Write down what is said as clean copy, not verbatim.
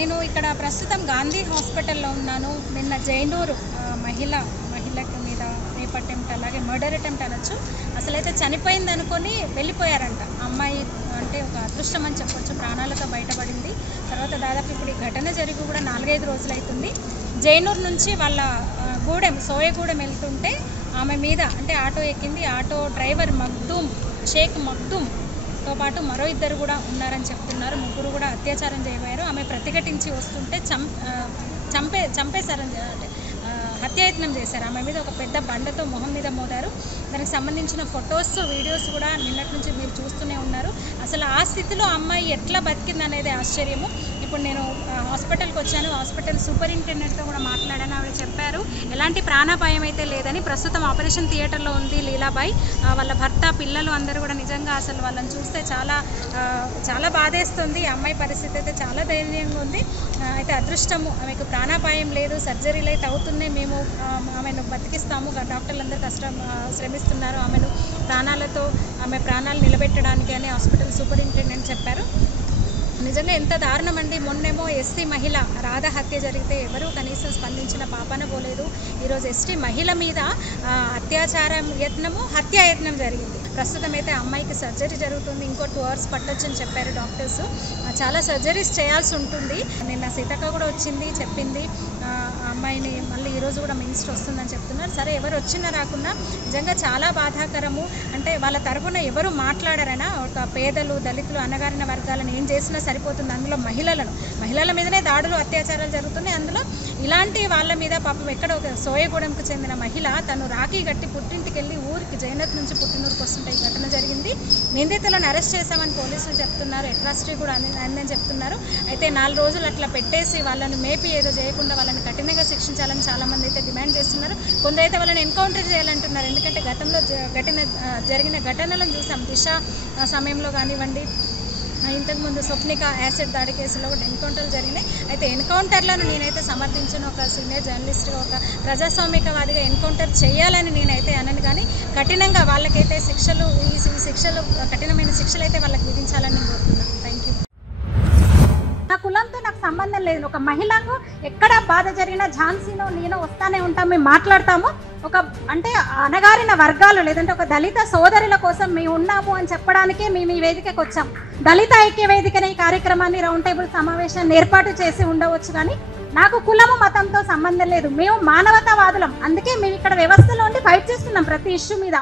నేను ఇక్కడ ప్రస్తుతం గాంధీ హాస్పిటల్లో ఉన్నాను. నిన్న జైనూరు మహిళకి మీద రేప్ అటెంప్ట్, అలాగే మర్డర్ అటెంప్ట్ అనొచ్చు. అసలైతే చనిపోయింది అనుకొని వెళ్ళిపోయారంట. అమ్మాయి అంటే ఒక అదృష్టం అని చెప్పొచ్చు, ప్రాణాలతో బయటపడింది. తర్వాత దాదాపు ఇప్పుడు ఈ ఘటన జరిగి కూడా 4-5 రోజులు అవుతుంది. జైనూరు నుంచి వాళ్ళ సోయగూడెం వెళ్తుంటే ఆమె మీద అంటే ఆటో ఎక్కింది. ఆటో డ్రైవర్ షేక్ మగ్దూమ్తో పాటు మరో 2 కూడా ఉన్నారని చెప్తున్నారు. 3 కూడా అత్యాచారం చేయబోయారు. ఆమె ప్రతిఘటించి వస్తుంటే చంపేశారని హత్యాయత్నం చేశారు. ఆమె మీద ఒక పెద్ద బండతో మొహం మీద మోదారు. దానికి సంబంధించిన ఫొటోస్, వీడియోస్ కూడా నిన్నటి నుంచి మీరు చూస్తూనే ఉన్నారు. అసలు ఆ స్థితిలో అమ్మాయి ఎట్లా బతికింది అనేది ఆశ్చర్యము. ఇప్పుడు నేను హాస్పిటల్కి వచ్చాను. హాస్పిటల్ సూపరింటెండెంట్తో కూడా మాట్లాడాను. ఆవిడ చెప్పారు ఎలాంటి ప్రాణాపాయం అయితే లేదని. ప్రస్తుతం ఆపరేషన్ థియేటర్లో ఉంది లీలాబాయి. వాళ్ళ భర్త, పిల్లలు అందరూ కూడా నిజంగా అసలు వాళ్ళని చూస్తే చాలా బాధేస్తుంది. అమ్మాయి పరిస్థితి అయితే చాలా ధైర్యంగా ఉంది. అయితే అదృష్టము, ఆమెకు ప్రాణాపాయం లేదు. సర్జరీలు అయితే అవుతున్నాయి. మేము ఆమెను బతికిస్తాము. డాక్టర్లు అందరూ శ్రమిస్తున్నారు ఆమె ప్రాణాలు నిలబెట్టడానికి అని హాస్పిటల్ సూపరింటెండెంట్ చెప్పారు. నిజంగా ఎంత దారుణం అండి. మొన్నేమో ఎస్టీ మహిళ రాధ హత్య జరిగితే ఎవరూ కనీసం స్పందించిన పాపాన పోలేదు. ఈరోజు ఎస్టీ మహిళ మీద హత్యాయత్నం జరిగింది. ప్రస్తుతం అయితే అమ్మాయికి సర్జరీ జరుగుతుంది. ఇంకో 2 hours పట్టొచ్చని చెప్పారు డాక్టర్స్. చాలా సర్జరీస్ చేయాల్సి ఉంటుంది. నిన్న సీతక్క కూడా వచ్చింది, చెప్పింది అమ్మాయిని మళ్ళీ ఈరోజు కూడా మినిస్టర్ వస్తుందని చెప్తున్నారు. సరే, ఎవరు వచ్చినా రాకున్నా నిజంగా చాలా బాధాకరము. అంటే వాళ్ళ తరఫున ఎవరు మాట్లాడారైనా, ఒక పేదలు, దళితులు, అణగారిన వర్గాలను ఏం చేసినా సరిపోతుంది. అందులో మహిళల మీదనే దాడులు, అత్యాచారాలు జరుగుతున్నాయి. అందులో ఇలాంటి వాళ్ళ మీద పాపం ఎక్కడ ఒక సోయగూడెంకు చెందిన మహిళ తను రాఖీ గట్టి పుట్టింటికి వెళ్ళి ఊరికి జైనత్ నుంచి పుట్టినూరుకు వస్తుంటే ఈ ఘటన జరిగింది. నిందితులను అరెస్ట్ చేశామని పోలీసులు చెప్తున్నారు. అట్రాసిటీ కూడా అయిందని చెప్తున్నారు. అయితే 4 రోజులు అట్లా పెట్టేసి వాళ్ళని మేపి ఏదో చేయకుండా వాళ్ళని కఠినంగా శిక్షించాలని చాలామంది అయితే డిమాండ్ చేస్తున్నారు. కొందరైతే వాళ్ళని ఎన్కౌంటర్ చేయాలంటున్నారు. ఎందుకంటే గతంలో జరిగిన ఘటనలను చూసాం. దిశ సమయంలో కానివ్వండి, ఇంతకుముందు స్వప్నిక యాసిడ్ దాడి కేసులో కూడా ఎన్కౌంటర్లు జరిగినాయి. అయితే ఎన్కౌంటర్లను నేనైతే సమర్థించిన ఒక సీనియర్ జర్నలిస్ట్గా, ఒక ప్రజాస్వామికవాదిగా ఎన్కౌంటర్ చేయాలని నేనైతే అనను. కానీ కఠినంగా వాళ్ళకైతే కఠినమైన శిక్షలు అయితే వాళ్ళకి విధించాలని నేను కోరుతున్నాను. Thank you. నా కులంతో నాకు సంబంధం లేదు. ఒక మహిళకు ఎక్కడ బాధ జరిగినా ఝాన్సీలో నేను వస్తానే ఉంటాం, మేము మాట్లాడతాము. అంటే అణగారిన వర్గాలు లేదంటే ఒక దళిత సోదరుల కోసం మేము ఉన్నాము అని చెప్పడానికే మేము ఈ వేదికకు వచ్చాం. దళిత ఐక్య వేదికనే ఈ కార్యక్రమాన్ని రౌండ్ టేబుల్ సమావేశాన్ని ఏర్పాటు చేసి ఉండవచ్చు. కానీ నాకు కులము, మతంతో సంబంధం లేదు. మేము మానవతావాదులం. అందుకే మేము ఇక్కడ వ్యవస్థలో ఉండి ఫైట్ చేస్తున్నాం ప్రతి ఇష్యూ మీద.